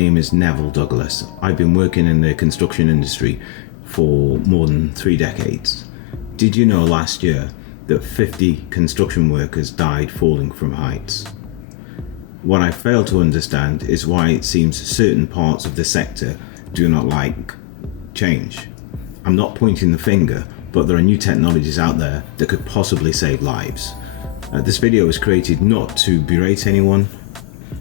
My name is Neville Douglas. I've been working in the construction industry for more than 3 decades. Did you know last year that 50 construction workers died falling from heights? What I fail to understand is why it seems certain parts of the sector do not like change. I'm not pointing the finger, but there are new technologies out there that could possibly save lives. This video was created not to berate anyone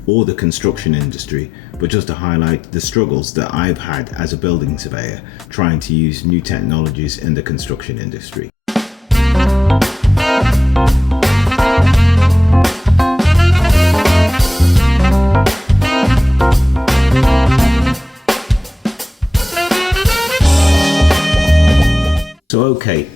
or the construction industry, but just to highlight the struggles that I've had as a building surveyor trying to use new technologies in the construction industry. So okay,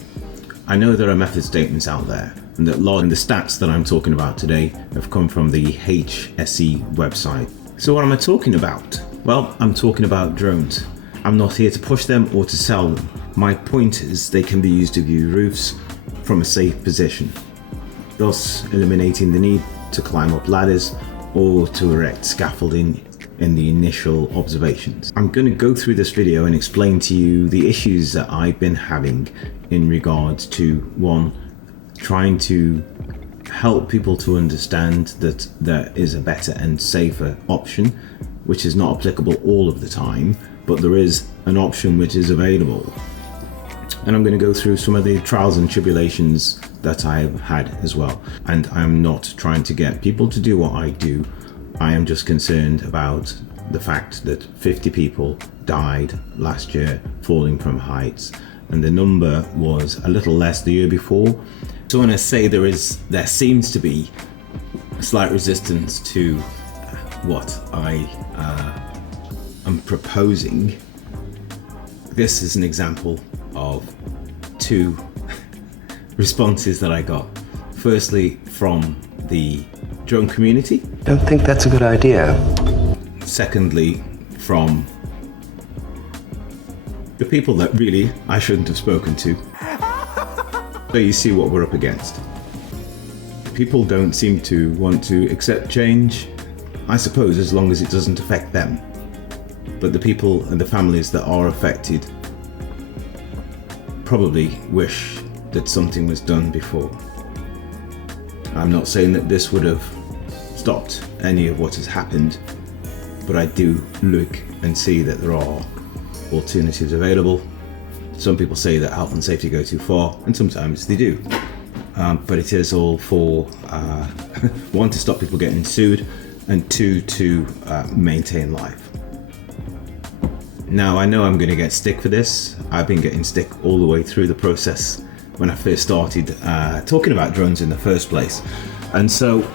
I know there are method statements out there, and that a lot of the stats that I'm talking about today have come from the HSE website. So what am I talking about? Well, I'm talking about drones. I'm not here to push them or to sell them. My point is they can be used to view roofs from a safe position, thus eliminating the need to climb up ladders or to erect scaffolding in the initial observations. I'm going to go through this video and explain to you the issues that I've been having in regards to, one, trying to help people to understand that there is a better and safer option, which is not applicable all of the time, but there is an option which is available. And I'm going to go through some of the trials and tribulations that I've had as well. And I'm not trying to get people to do what I do. I am just concerned about the fact that 50 people died last year falling from heights, and the number was a little less the year before. So when I say there seems to be a slight resistance to what I am proposing, this is an example of 2 responses that I got. Firstly, from the drone community. Don't think that's a good idea. Secondly, from the people that really I shouldn't have spoken to. So you see what we're up against. People don't seem to want to accept change, I suppose, as long as it doesn't affect them. But the people and the families that are affected probably wish that something was done before. I'm not saying that this would have stopped any of what has happened, but I do look and see that there are alternatives available. Some people say that health and safety go too far, and sometimes they do. But it is all for, 1, to stop people getting sued, and 2, to maintain life. Now, I know I'm going to get stick for this. I've been getting stick all the way through the process when I first started talking about drones in the first place. And so,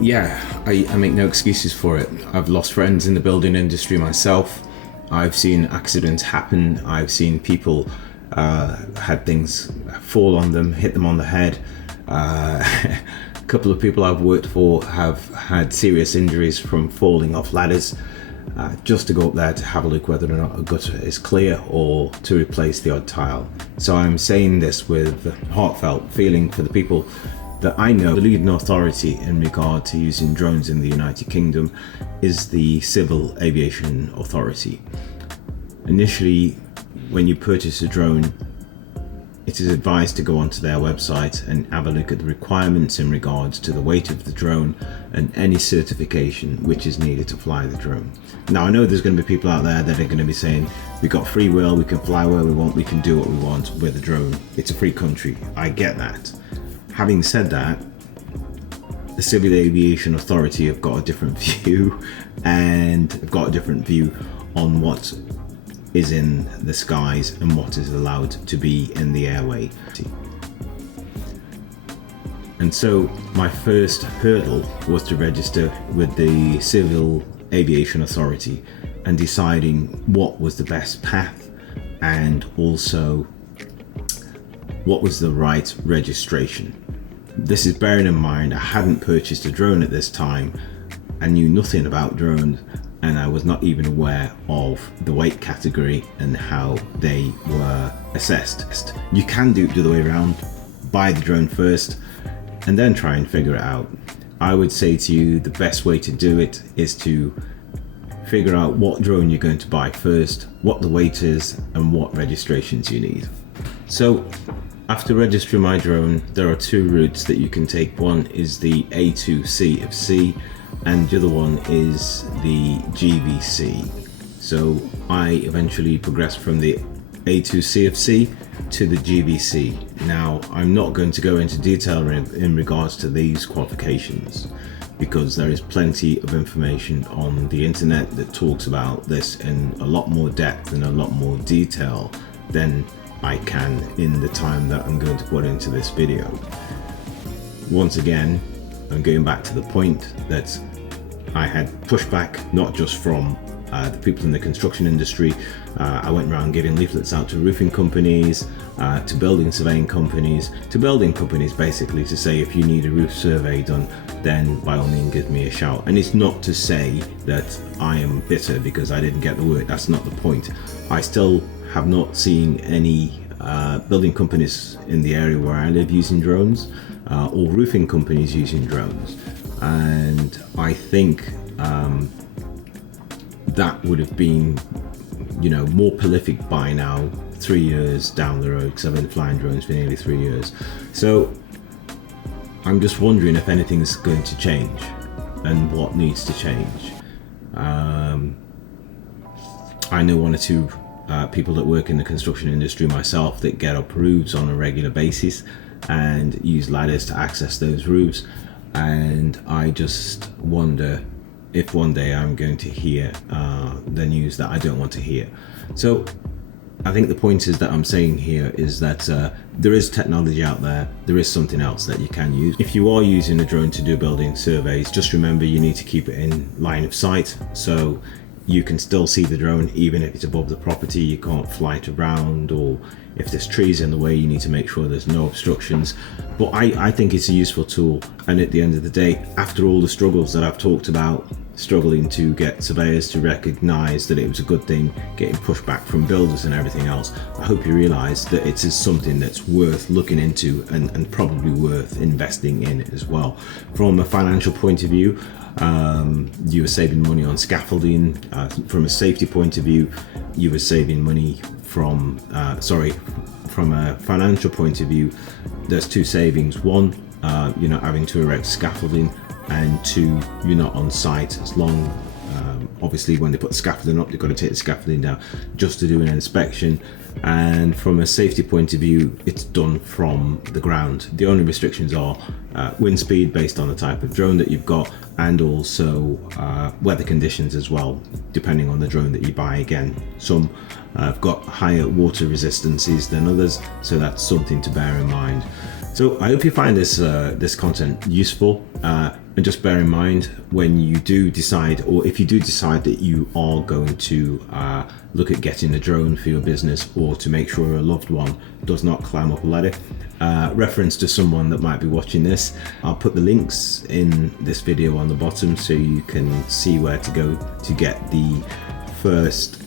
yeah, I make no excuses for it. I've lost friends in the building industry myself. I've seen accidents happen. I've seen people had things fall on them, hit them on the head. A couple of people I've worked for have had serious injuries from falling off ladders just to go up there to have a look whether or not a gutter is clear or to replace the odd tile. So I'm saying this with heartfelt feeling for the people that I know. The leading authority in regard to using drones in the United Kingdom is the Civil Aviation Authority. Initially, when you purchase a drone, it is advised to go onto their website and have a look at the requirements in regards to the weight of the drone and any certification which is needed to fly the drone. Now, I know there's going to be people out there that are going to be saying, we've got free will, we can fly where we want, we can do what we want with a drone. It's a free country. I get that. Having said that, the Civil Aviation Authority have got a different view, and have got a different view on what is in the skies and what is allowed to be in the airway. And so my first hurdle was to register with the Civil Aviation Authority and deciding what was the best path, and also what was the right registration. This is bearing in mind I hadn't purchased a drone at this time. I knew nothing about drones, and I was not even aware of the weight category and how they were assessed. You can do it the other way around. Buy the drone first and then try and figure it out. I would say to you the best way to do it is to figure out what drone you're going to buy first, what the weight is, and what registrations you need. So after registering my drone, there are two routes that you can take. One is the A2C of C, and the other one is the GVC. So I eventually progressed from the A2C of C to the GVC. Now, I'm not going to go into detail in regards to these qualifications, because there is plenty of information on the internet that talks about this in a lot more depth and a lot more detail than I can in the time that I'm going to put into this video. Once again, I'm going back to the point that I had pushback, not just from the people in the construction industry. I went around giving leaflets out to roofing companies, to building surveying companies, to building companies basically, to say if you need a roof survey done, then by all means give me a shout. And it's not to say that I am bitter because I didn't get the work. That's not the point. I still have not seen any building companies in the area where I live using drones, or roofing companies using drones. And I think that would have been, more prolific by now, 3 years down the road, because I've been flying drones for nearly 3 years. So I'm just wondering if anything's going to change and what needs to change. I know one or two people that work in the construction industry myself that get up roofs on a regular basis and use ladders to access those roofs, and I just wonder if one day I'm going to hear the news that I don't want to hear. So I think the point is that I'm saying here is that there is technology out there, there is something else that you can use. If you are using a drone to do building surveys, just remember you need to keep it in line of sight, so you can still see the drone even if it's above the property. You can't fly it around, or if there's trees in the way, you need to make sure there's no obstructions. But I think it's a useful tool, and at the end of the day, after all the struggles that I've talked about, struggling to get surveyors to recognize that it was a good thing, getting pushback from builders and everything else, I hope you realize that it is something that's worth looking into and probably worth investing in as well. From a financial point of view, you were saving money on scaffolding. From a safety point of view, you were saving money from a financial point of view, there's two savings. One, you're not having to erect scaffolding, and two, you're not on site as long. Obviously when they put the scaffolding up, they've got to take the scaffolding down just to do an inspection. And from a safety point of view, it's done from the ground. The only restrictions are wind speed based on the type of drone that you've got, and also weather conditions as well, depending on the drone that you buy. Again, some have got higher water resistances than others, so that's something to bear in mind. So I hope you find this content useful, and just bear in mind when you do decide, or if you do decide that you are going to look at getting a drone for your business, or to make sure a loved one does not climb up a ladder, reference to someone that might be watching this, I'll put the links in this video on the bottom so you can see where to go to get the first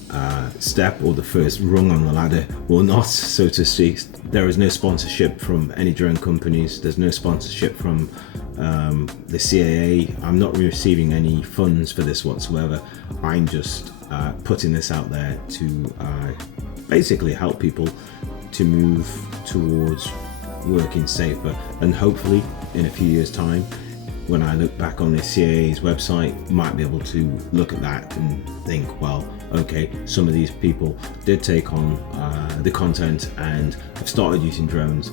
step, or the first rung on the ladder, or not, so to speak. There is no sponsorship from any drone companies. There's no sponsorship from the CAA. I'm not receiving any funds for this whatsoever. I'm just putting this out there to basically help people to move towards working safer, and hopefully in a few years time, when I look back on the CAA's website, might be able to look at that and think, well, okay, some of these people did take on the content and have started using drones,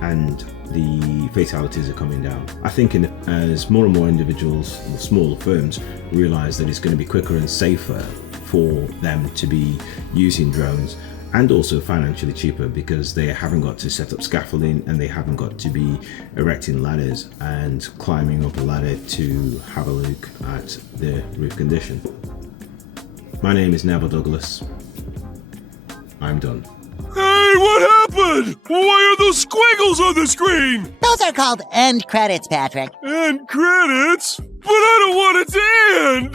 and the fatalities are coming down. I think as more and more individuals, smaller firms, realize that it's going to be quicker and safer for them to be using drones, and also financially cheaper, because they haven't got to set up scaffolding, and they haven't got to be erecting ladders and climbing up a ladder to have a look at the roof condition. My name is Neville Douglas. I'm done. Hey, what happened? Why are those squiggles on the screen? Those are called end credits, Patrick. End credits? But I don't want it to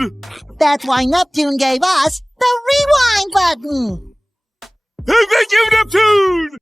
end! That's why Neptune gave us the rewind button. Hey, thank you, Neptune!